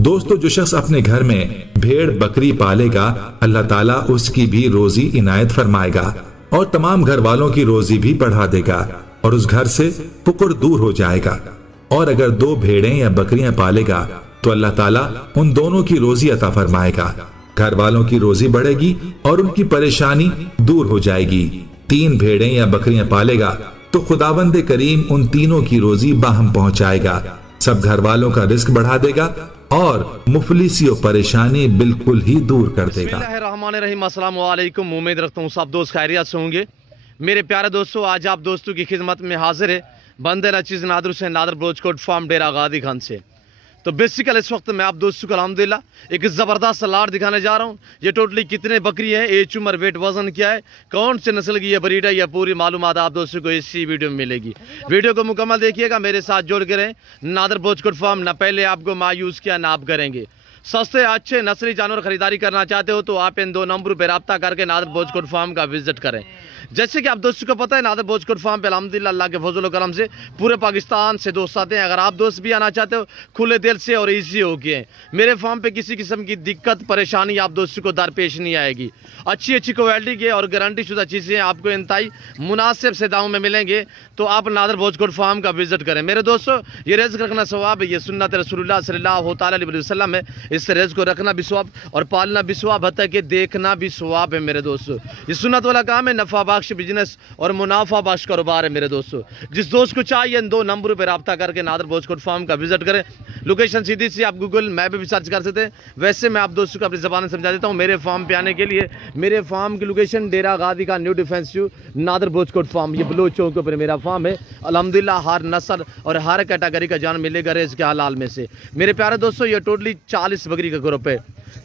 दोस्तों, जो शख्स अपने घर में भेड़ बकरी पालेगा, अल्लाह ताला उसकी भी रोजी इनायत फरमाएगा और तमाम घर वालों की रोजी भी बढ़ा देगा और उस घर से फुकर दूर हो जाएगा। और अगर 2 भेड़ें या बकरियां पालेगा तो अल्लाह ताला उन दोनों की रोजी अता फरमाएगा, घर वालों की रोजी बढ़ेगी और उनकी परेशानी दूर हो जाएगी। 3 भेड़ें या बकरियां पालेगा तो खुदावंद करीम उन तीनों की रोजी बाहम पहुंचाएगा, सब घर वालों का रिस्क बढ़ा देगा और मुफलिसी और परेशानी बिल्कुल ही दूर कर देगा। बिस्मिल्लाहिर्रहमानिर्रहीम, अस्सलाम वालेकुम। उम्मीद रखता हूँ सब दोस्त खैरियत से होंगे। मेरे प्यारे दोस्तों, आज आप दोस्तों की खिदमत में हाजिर है बंदे नचीज नादर हुसैन नादर ब्रोचकोट फार्म डेरा गादी खान से। तो बेसिकल इस वक्त मैं आप दोस्तों को अल्हम्दुलिल्लाह एक ज़बरदस्त लाट दिखाने जा रहा हूँ। ये टोटली कितने बकरी है, एज उम्र वेट वजन क्या है, कौन से नस्ल की ये ब्रीड है, यह पूरी मालूमात आप दोस्तों को इसी वीडियो में मिलेगी। वीडियो को मुकम्मल देखिएगा, मेरे साथ जोड़ के रहें। नादर ब्रोचकोट फार्म ना पहले आपको मायूस किया ना आप करेंगे। सस्ते अच्छे नस्ली जानवर खरीदारी करना चाहते हो तो आप इन 2 नंबरों पर रब्ता करके नादर ब्रोचकोट फार्म का विजिट करें। जैसे कि आप दोस्तों को पता है, नादर ब्रोचकोट फार्म पे अल्हम्दुलिल्लाह अल्लाह के फजल करम से पूरे पाकिस्तान से दोस्त आते हैं। अगर आप दोस्त भी आना चाहते हो खुले दिल से और इजी हो के मेरे फार्म पे किसी किस्म की दिक्कत परेशानी आप दोस्तों को दरपेश नहीं आएगी। अच्छी क्वालिटी के और गारंटी शुदा चीज़ें आपको इंतहाई मुनासिब से दामों में मिलेंगे। तो आप नादर ब्रोचकोट फार्म का विजिट करें। मेरे दोस्तों, ये रिज़्क़ रखना सवाब है, ये सुन्नत रसूलुल्लाह सल्लल्लाहु अलैहि वसल्लम है। इस रिज़्क़ को रखना भी सवाब और पालना भी सवाब, हत्ता कि देखना भी सवाब है। मेरे दोस्तों, ये सुन्नत वाला काम है, नफा बख्श बिजनेस और मुनाफा बख्श कारोबार है। मेरे दोस्तों, जिस दोस्त को चाहिए इन 2 नंबरों पर रब्ता करके नादर ब्रोचकोट फार्म का विजिट करें। लोकेशन सीधी सी आप गूगल मैप पे भी सर्च कर सकते हैं। वैसे मैं आप दोस्तों को अपनी ज़बान में समझा देता हूँ। मेरे फार्म पे आने के लिए मेरे फार्म की लोकेशन डेरा गादी का न्यू डिफेंसिव नादर ब्रोचकोट फार्म, ये बलोच चौक के ऊपर मेरा फार्म है। अल्हम्दुलिल्लाह हर नस्ल और हर कैटेगरी का जान मिलेगा रिज़्क़ हलाल में से। मेरे प्यारे दोस्तों, ये टोटली 40 बकरी का ग्रुप है।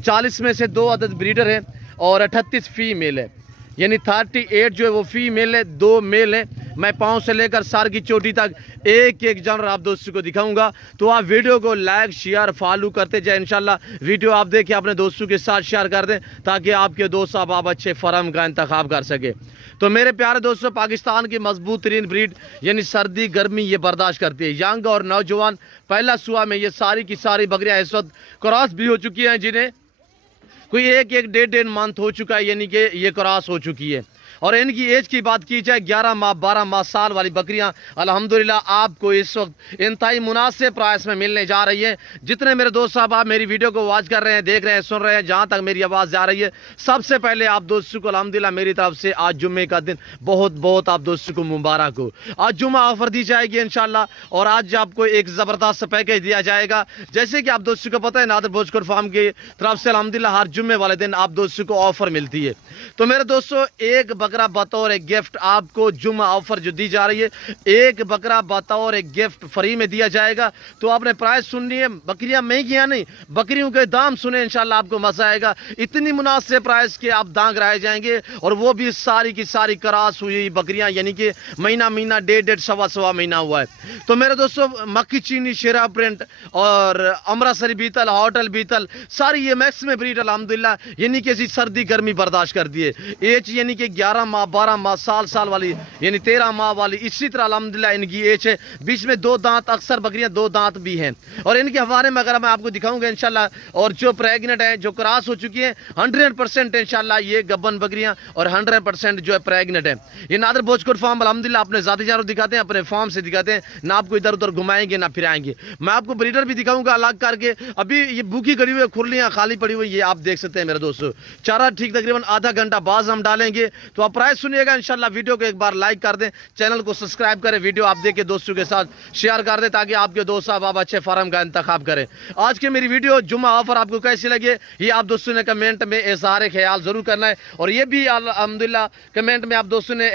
40 में से 2 अदद ब्रीडर है और 38 फीमेल है, यानी 38 जो है वो फीमेल है, 2 मेल है। मैं पाँव से लेकर सर की चोटी तक एक जानवर आप दोस्तों को दिखाऊंगा। तो आप वीडियो को लाइक शेयर फॉलो करते जाए। इंशाल्लाह वीडियो आप देखें, अपने दोस्तों के साथ शेयर कर दें ताकि आपके दोस्त आप अच्छे फार्म का इंतखाब कर सके। तो मेरे प्यारे दोस्तों, पाकिस्तान की मजबूत तरीन ब्रीड यानी सर्दी गर्मी ये बर्दाश्त करती है। यंग और नौजवान पहला सुआ में ये सारी की सारी बकरियां इस वक्त क्रॉस भी हो चुकी हैं, जिन्हें कोई एक डेढ़ मंथ हो चुका है, यानी कि ये क्रॉस हो चुकी है। और इनकी एज की बात की जाए 11 माह 12 माह साल वाली बकरियां अल्हम्दुलिल्लाह आपको इस वक्त इंतहाई मुनासिब प्राइस में मिलने जा रही है। जितने मेरे दोस्त साहब आप मेरी वीडियो को वॉच कर रहे हैं, देख रहे हैं, सुन रहे हैं, जहां तक मेरी आवाज़ जा रही है, सबसे पहले आप दोस्तों को अल्हम्दुलिल्लाह मेरी तरफ से आज जुम्मे का दिन बहुत बहुत आप दोस्तों को मुबारक हो। आज जुम्मा ऑफर दी जाएगी इंशाल्लाह और आज आपको एक ज़बरदस्त पैकेज दिया जाएगा। जैसे कि आप दोस्तों को पता है, नादर ब्रोचकोट फार्म की तरफ से अल्हम्दुलिल्लाह हर जुम्मे वाले दिन आप दोस्तों को ऑफर मिलती है। तो मेरे दोस्तों, एक बकरा बतौर एक गिफ्ट आपको जुम्मा ऑफर जो दी जा रही है, एक बकरा बतौर एक गिफ्ट फ्री में दिया जाएगा। तो आपने प्राइस सुननी है, बकरियां महंगियां नहीं, बकरियों के दाम सुने, इंशाल्लाह आपको मजा आएगा। इतनी मुनासिब प्राइस के आप दांग रहे जाएंगे और वो भी सारी की सारी क्रॉस हुई बकरियां, यानी कि महीना डेढ़ सवा महीना हुआ है। तो मेरे दोस्तों, मक्की चीनी शेरा प्रिंट और अमृतसरी बीतल होटल बीतल सारी ये मैक्स में ब्रीड अल्हम्दुलिल्लाह यानी कि सर्दी गर्मी बर्दाश्त कर दिए। एज यानी कि 11 माह 12 माह साल वाली यानी 13 माह वाली, इसी तरह अल्हम्दुलिल्लाह इनकी एज है। बीच में 2 दांत, अक्सर बकरियां 2 दांत भी हैं। और इनके हवाले में अगर मैं आपको दिखाऊंगा इंशाल्लाह, और जो प्रेग्नेंट है, जो क्रॉस हो चुकी है 100% इंशाल्लाह ये गब्बन बकरियां और 100% जो है प्रेग्नेंट है। ये नादर ब्रोचकोट फार्म अल्हम्दुलिल्लाह अपने ज़ाती जानवर दिखाते हैं, अपने फार्म से दिखाते हैं, ना आपको इधर उधर घुमाएंगे ना फिराएंगे। मैं आपको ब्रीडर भी दिखाऊंगा अलग करके। अभी ये भूखी खड़ी हुई है, खुरलियां खाली पड़ी हुई, ये आप देख सकते हैं मेरे दोस्तों। चारा ठीक तकरीबन आधा घंटा बाद हम डालेंगे। तो आप प्राइस सुनिएगा इंशाल्लाह। वीडियो को एक बार लाइक कर दें, चैनल को सब्सक्राइब करें, वीडियो आप देख के दोस्तों के साथ शेयर कर दें ताकि आपके दोस्त साहब आप अच्छे फार्म का इंतखाब करें। आज की मेरी वीडियो जुम्मा ऑफर आपको कैसी लगे ये आप दोस्तों ने कमेंट में इज़हार ख्याल जरूर करना है। और ये भी अल्हम्दुलिल्लाह कमेंट में आप दोस्तों ने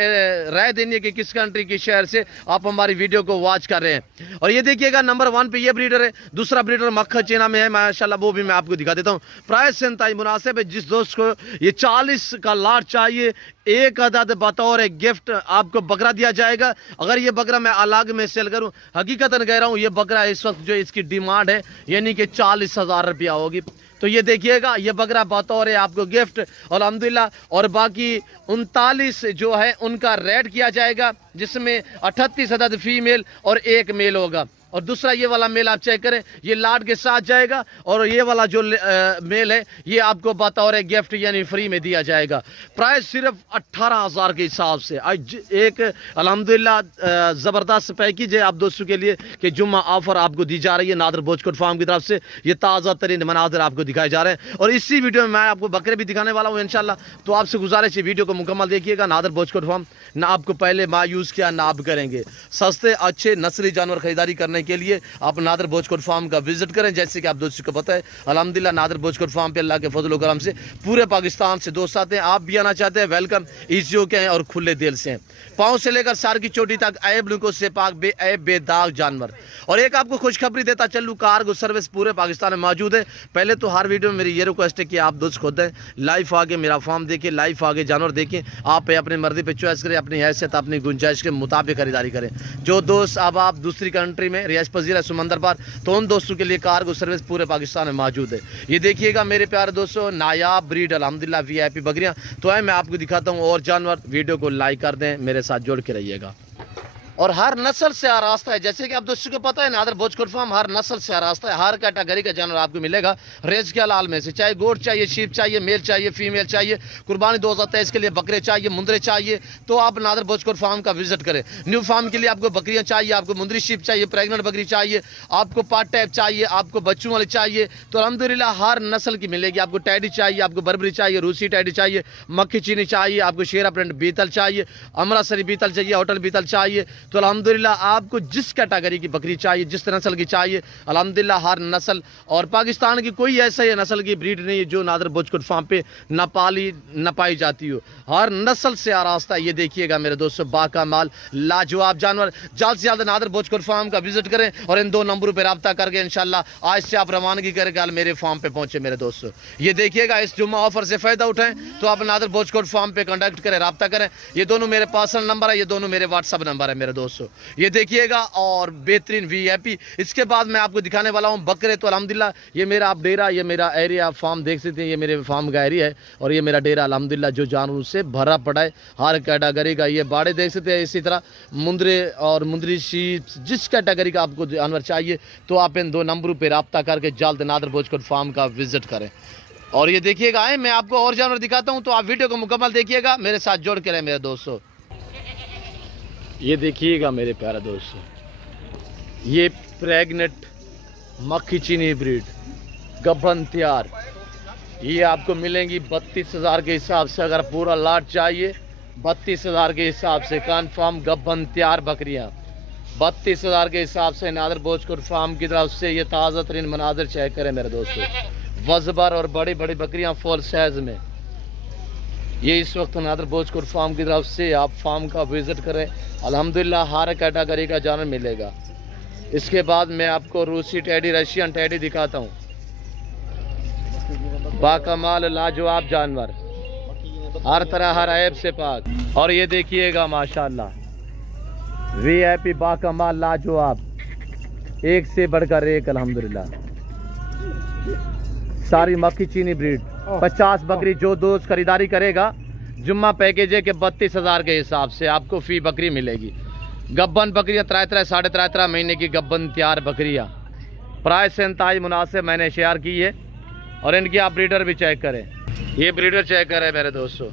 राय देनी है कि किस कंट्री की शहर से आप हमारी वीडियो को वॉच कर रहे हैं। और ये देखिएगा, नंबर 1 पे ये ब्रीडर है, दूसरा ब्रीडर मक्खा चीना में है माशाल्लाह, वो भी मैं आपको दिखा देता हूँ। प्राइस इंतहाई मुनासिब है। जिस दोस्त को ये 40 का लाट चाहिए, एक अदद बतौर एक गिफ्ट आपको बकरा दिया जाएगा। अगर ये बकरा मैं अलग में सेल करूं, हकीकतन कह रहा हूं, ये बकरा इस वक्त जो इसकी डिमांड है यानी कि 40,000 रुपया होगी। तो ये देखिएगा, ये बकरा बतौर है आपको गिफ्ट अल्हम्दुलिल्लाह। और बाकी 39 जो है उनका रेट किया जाएगा, जिसमें 38 अदद फीमेल और 1 मेल होगा। और दूसरा ये वाला मेल आप चेक करें, ये लाट के साथ जाएगा। और ये वाला जो मेल है ये आपको बतौर गिफ्ट यानी फ्री में दिया जाएगा। प्राइस सिर्फ 18,000 के हिसाब से। एक अल्हम्दुलिल्लाह ज़बरदस्त पैकेज है आप दोस्तों के लिए कि जुम्मा ऑफर आपको दी जा रही है नादर बोचकोट फार्म की तरफ से। ये ताज़ा तरीन मनाज़र आपको दिखाए जा रहे हैं और इसी वीडियो में मैं आपको बकरे भी दिखाने वाला हूँ इंशाल्लाह। तो आपसे गुजारिश है वीडियो को मुकम्मल देखिएगा। नादर बोचकोट फार्म ना आपको पहले मायूस किया ना आप करेंगे। सस्ते अच्छे नस्ली जानवर खरीदारी करने के लिए आप नादर बोचकोट फार्म का विजिट करें। जैसे कि आप दोस्तों को पता है अल्हम्दुलिल्लाह नादर बोचकोट फार्म पे अल्लाह के फजल व करम से पूरे पाकिस्तान से दोस्त आते हैं। आप भी आना चाहते हैं वेलकम, इजी होके हैं और खुले दिल से हैं। पाँव से लेकर सर की चोटी तक ऐब लुकों से पाक बेऐब बेदाग जानवर। और एक आपको खुशखबरी देता चलूँ, कार्गो सर्विस पूरे पाकिस्तान में मौजूद है। पहले तो हर वीडियो में मेरी ये रिक्वेस्ट है कि आप दोस्त खुद हैं लाइव आगे मेरा फार्म देखें, लाइव आगे जानवर देखें, आप अपनी मर्जी पे चॉइस करें, अपनी हैसियत अपनी गुंजाइश के मुताबिक खरीदारी करें। जो दोस्त अब आप दूसरी कंट्री में रियाज पजीर है समंदर पर, तो उन दोस्तों के लिए कार्गो सर्विस पूरे पाकिस्तान में मौजूद है। ये देखिएगा मेरे प्यारे दोस्तों, नायाब ब्रीड अल्हम्दुलिल्लाह VIP बकरियां। तो है मैं आपको दिखाता हूँ और जानवर। वीडियो को लाइक कर दें, मेरे साथ जोड़ के रहिएगा। और हर नस्ल से आरास्ता है। जैसे कि आप दोस्तों को पता है नादर बोचकोट फार्म हर नस्ल से आरास्ता है। हर कैटेगरी का जानवर आपको मिलेगा रेज के हलाल में से, चाहे गोट चाहिए, शीप चाहिए, मेल चाहिए, फीमेल चाहिए, कुर्बानी 2023 के लिए बकरे चाहिए, मुंदरे चाहिए, तो आप नादर बोचकोट फार्म का विजिट करें। न्यू फार्म के लिए आपको बकरियां चाहिए, आपको मुंदरी शीप चाहिए, प्रेगनेंट बकरी चाहिए, आपको पार्ट टाइप चाहिए, आपको बच्चों वाली चाहिए, तो अल्हम्दुलिल्लाह हर नस्ल की मिलेगी। आपको टैडी चाहिए, आपको बर्बरी चाहिए, रूसी टैडी चाहिए, मक्खी चीनी चाहिए, आपको शेरा प्रिंट बीतल चाहिए, अमृतसरी बीतल चाहिए, होटल बीतल चाहिए, तो अल्हम्दुलिल्लाह आपको जिस कैटेगरी की बकरी चाहिए, जिस नस्ल की चाहिए, अल्हम्दुलिल्लाह हर नस्ल। और पाकिस्तान की कोई ऐसा ही नस्ल की ब्रीड नहीं है जो नादर बोचकोट फार्म पे न पाली न पाई जाती हो। हर नस्ल से आरास्ता। ये देखिएगा मेरे दोस्तों, बाकमाल लाजवाब जानवर। जल्द से जल्द नादर बोचकोट फार्म का विजिट करें और इन 2 नंबरों पर रब्ता करके इंशाल्लाह आज से आप रवानगी करके मेरे फार्म पे पहुंचे मेरे दोस्तों। ये देखिएगा, इस जुम्मा ऑफर से फायदा उठाएं तो आप नादर बोचकोट फार्म पे कॉन्टैक्ट करें, रब्ता करें। ये दोनों मेरे पर्सनल नंबर है, ये दोनों मेरे व्हाट्सअप नंबर है मेरे दोस्तों। ये देखिएगा और बेहतरीन VIP। इसके बाद मैं आपको दिखाने वाला हूं बकरे। तो अल्हम्दुलिल्लाह ये मेरा आप डेरा, ये मेरा एरिया फार्म देख सकते हैं, ये मेरे फार्म का एरिया है और ये मेरा डेरा अल्हम्दुलिल्लाह जो जानवरों से भरा पड़ा है हर कैटेगरी का। ये बाड़े देख सकते हैं, इसी तरह मुंदरे और मुंदरी शीप, जिस कैटेगरी का आपको जानवर चाहिए तो आप इन 2 नंबरों पर रब्ता करके जल्द नादर बोचकोट फार्म का विजिट करें। और ये देखिएगा आए मैं आपको और जानवर दिखाता हूँ, तो आप वीडियो को मुकम्मल देखिएगा, मेरे साथ जोड़ के रहे मेरे दोस्तों। ये देखिएगा मेरे प्यारे दोस्तों, ये प्रेग्नेंट मक्खी चीनी ब्रीड गब्बन तैयार, ये आपको मिलेंगी 32,000 के हिसाब से। अगर पूरा लाट चाहिए 32,000 के हिसाब से कन्फर्म गब्बन तैयार बकरियां 32,000 के हिसाब से नादर बोचकोट फार्म की तरफ से। ये ताज़ा तरीन मनाजर चेक करें मेरे दोस्तों, वजबर और बड़ी बड़ी बकरियां फुल साइज में। ये इस वक्त नादर बोचकोट फार्म की तरफ से आप फार्म का विजिट करें, अल्हम्दुलिल्लाह हर कैटेगरी का जानवर मिलेगा। इसके बाद मैं आपको रूसी टैडी, रशियन टैडी दिखाता हूँ, बाकमाल लाजवाब जानवर, हर तरह हर ऐब से पाक। और ये देखिएगा माशाल्लाह VIP बाकमाल लाजवाब, एक से बढ़कर एक अल्हम्दुलिल्लाह। सारी मक्खी चीनी ब्रीड 50 बकरी जो दोस्त खरीदारी करेगा जुम्मा पैकेज है कि 32,000 के हिसाब से आपको फी बकरी मिलेगी। गब्बन बकरियां 3 साढ़े 3 महीने की गब्बन तैयार बकरियां, प्राइस से इंतहाई मुनासिब मैंने शेयर की है। और इनकी आप ब्रीडर भी चेक करें, ये ब्रीडर चेक करें मेरे दोस्तों,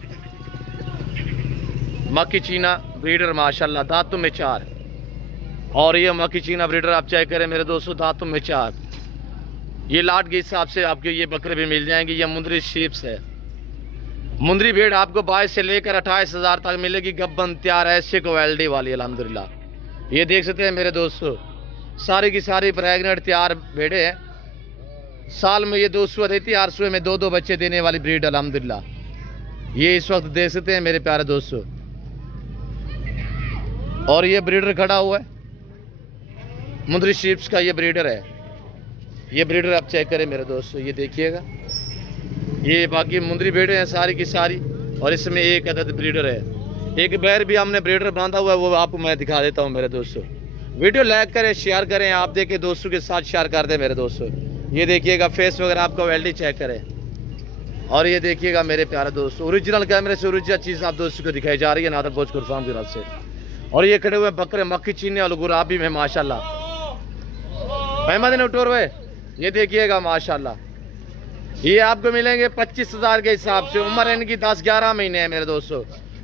मक्खी चीना ब्रीडर माशाल्लाह, दांतों में 4। और ये मक्खी चीना ब्रीडर आप चेक करें मेरे दोस्तों, दांतों में 4। ये लाट के हिसाब से आपको ये बकरे भी मिल जाएंगे। ये मुंदरी शीप्स है, मुंदरी भेड़ आपको 22 से लेकर 28,000 तक मिलेगी, गब्बन तैयार ऐसे क्वालिटी वाली अल्हम्दुलिल्लाह। ये देख सकते हैं मेरे दोस्तों, सारी की सारी प्रेग्नेंट तैयार भेड़े हैं। साल में ये 200 देती है, 800 में 2 बच्चे देने वाली ब्रीड अल्हम्दुलिल्लाह। ये इस वक्त देख सकते हैं मेरे प्यारे दोस्तों। और ये ब्रीडर खड़ा हुआ है, मुंदरी शीप्स का ये ब्रीडर है। ये ब्रीडर आप चेक करें मेरे दोस्तों, ये देखिएगा, ये बाकी मुंदरी भेड़े हैं सारी की सारी। और इसमें एक अदद ब्रीडर है, एक बैर भी हमने ब्रीडर बांधा हुआ है, वो आपको मैं दिखा देता हूँ मेरे दोस्तों। वीडियो लाइक करें, शेयर करें, आप देखें दोस्तों के साथ शेयर कर दें मेरे दोस्तों। ये देखिएगा फेस वगैरह आपका वेल्डी चेक करें। और ये देखिएगा मेरे प्यारे दोस्तों, ओरिजिनल कैमरे से ओरिजिनल चीज़ आप दोस्तों को दिखाई जा रही है नादर बोचकोट फार्म की तरफ से। और ये खड़े हुए बकरे मक्खी चीनी और गुलाबी में माशाल्लाह, अहमद नटोर भाई, ये देखिएगा माशाल्लाह, ये आपको मिलेंगे 25,000 के हिसाब से। उम्र इनकी 10-11 महीने है मेरे दोस्तों।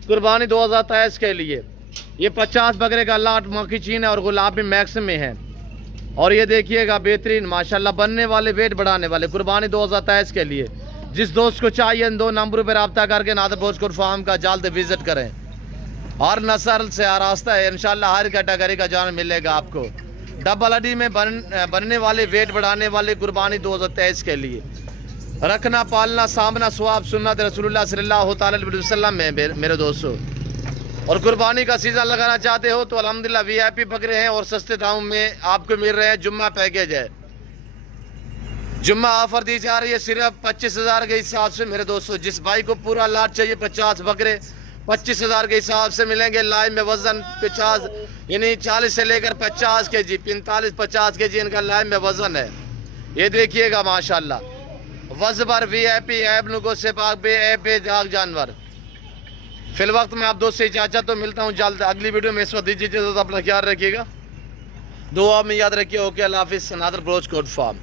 कुर्बानी 2023 के लिए। ये 50 बकरे का लाट मक्खी चीन है और गुलाबी मैक्स में है। और ये देखिएगा बेहतरीन माशाल्लाह बनने वाले, वेट बढ़ाने वाले, कुर्बानी 2023 के लिए। जिस दोस्त को चाहिए इन 2 नंबरों पर रब्ता करके नादर ब्रोचकोट फार्म का जल्द विजिट करें। हर नस्ल से आरास्ता है, इंशाल्लाह हर कैटेगरी का जानवर मिलेगा आपको। डबल हड्डी में बनने वाले, वेट बढ़ाने वाले, कुर्बानी 2023 के लिए। रखना, पालना, सामना स्वाब सुन्नत रसूलुल्लाह सल्लल्लाहु अलैहि वसल्लम में मेरे दोस्तों। और कुर्बानी का सीजन लगाना चाहते हो तो अल्हम्दुलिल्लाह VIP बकरे हैं और सस्ते दामों में आपको मिल रहे हैं। जुम्मा पैकेज है, जुम्मा ऑफर दी जा रही है सिर्फ 25,000 के हिसाब से मेरे दोस्तों। जिस भाई को पूरा लाट चाहिए 50 बकरे 25,000 के हिसाब से मिलेंगे। लाइव में वजन 50 यानी 40 से लेकर 50 kg, 45-50 kg इनका लाइव में वजन है। ये देखिएगा माशाल्लाह, वजबर VIP ऐब नुको से पाक बे ऐब बेजाग जानवर। फिल वक्त में आप दोस्त से इजाजत तो मिलता हूँ जल्द अगली वीडियो में। इस वक्त दीजिए तो अपना ख्याल रखिएगा, दुआ में याद रखिए। ओके, अल्लाह हाफिज़। नादर ब्रोचकोट फार्म।